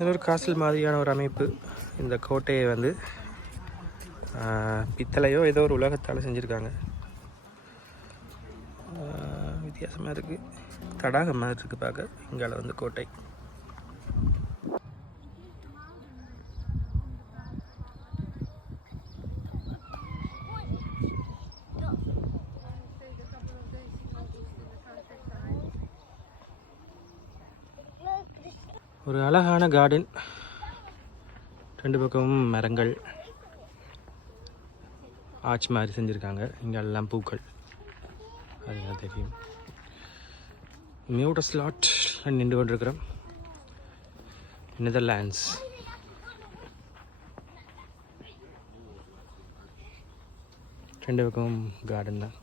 இது ஒரு காசில் மாதிரியான ஒரு அமைப்பு. இந்த கோட்டையை வந்து பித்தளையோ ஏதோ ஒரு உலகத்தால் செஞ்சுருக்காங்க. வித்தியாசமாக இருக்குது தடாகம் மாதிரி இருக்குது பார்க்க. இங்கால வந்து கோட்டை. ஒரு அழகான கார்டன் ரெண்டு பக்கமும் மரங்கள். ஆட்ச் மாதிரி செஞ்சுருக்காங்க. இங்கே எல்லாம் பூக்கள். அதுதான் தெரியும். மியூட ஸ்லாட் நின்று கொண்டிருக்கிறோம். நெதர்லாண்ட்ஸ் ரெண்டு பக்கமும் கார்டன் தான்.